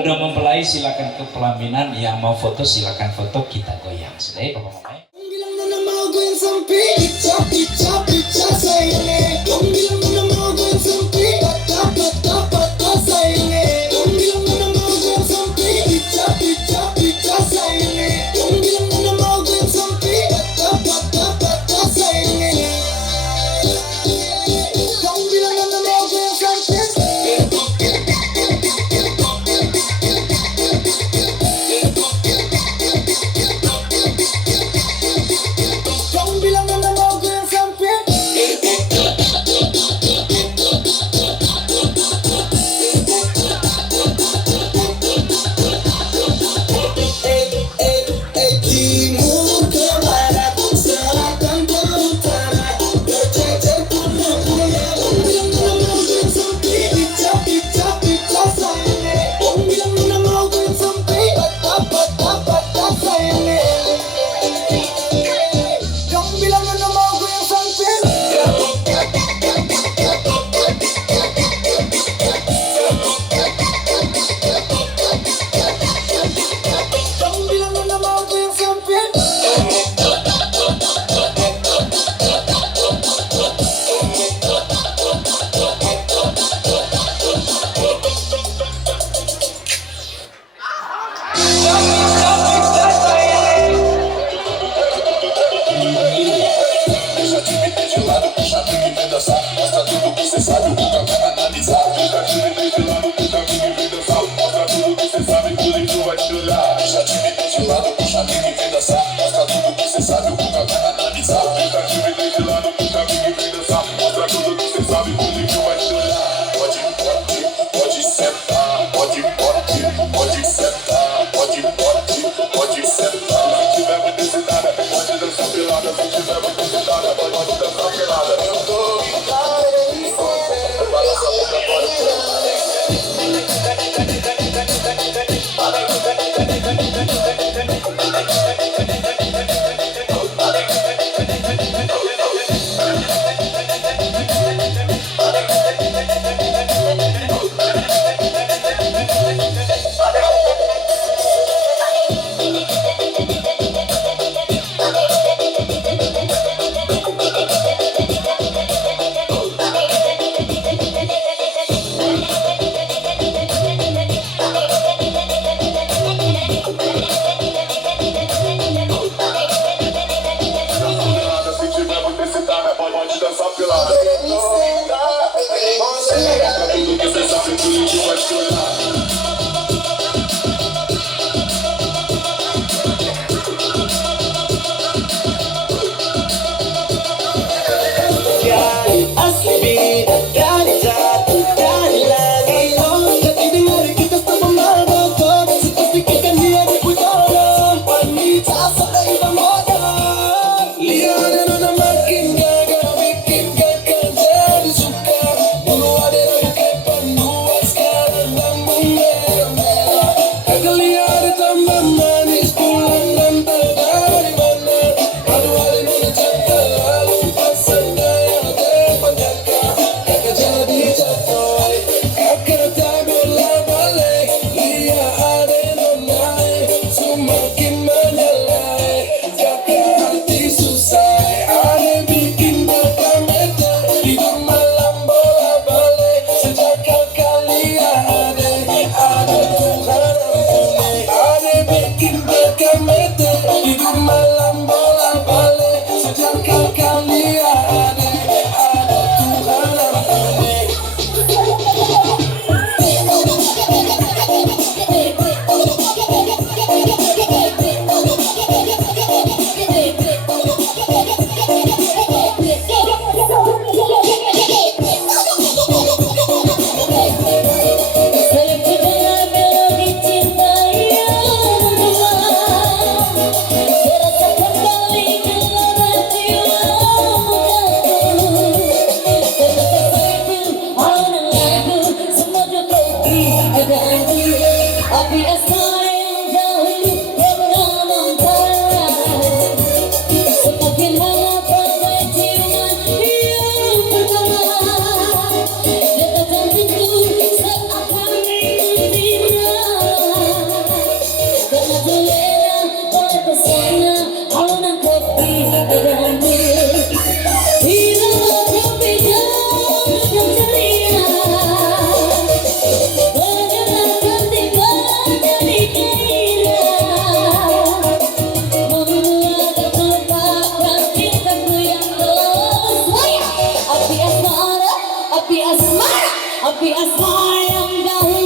Kedua mempelai silakan ke pelaminan, yang mau foto silakan foto, kita goyang. Sudah ya Bapak Mama? Bilang mana mau gue yang sempit, pica sayangnya. Bilang mana mau gue yang sempit, patah sayangnya. Bilang mana mau gue yang sempit, pica sayangnya. Bilang mana mau gue yang sempit, patah sayangnya. Kamu bilang mana mau gue yang sempit. Kamu bilang mana mau gue yang sempit. Timur ke barat, selatan ke utara, berjejer penuh pulau. Kamu bilang mana mau gue yang sempit, pica sayangnya. Kamu bilang mana mau gue yang sempit, patah sayangnya. Kamu bilang mana mau gue yang sempit. Kamu bilang mana mau gue yang sempit. Deixa de me ter de lado, puxa amigo e vem dançar. Mostra tudo que cê sabe, o Guga vai analisar. Deixa de me ter de lado, puxa amigo e vem dançar. Mostra tudo que cê sabe, que o livro vai te olhar. Deixa de me ter de lado, puxa amigo e vem dançar. Mostra tudo que cê sabe, o Guga vai analisar. Deixa de me ter de lado, puxa amigo e vem dançar. Mostra tudo que cê sabe, que o livro vai te olhar. Pode sentar, pode sentar, pode sentar. Se tiver muita cidade, pode dançar pelada. Se tiver muita cidade, pode dançar pelada. Eu tô balança a boca fora. Api asayang dahulu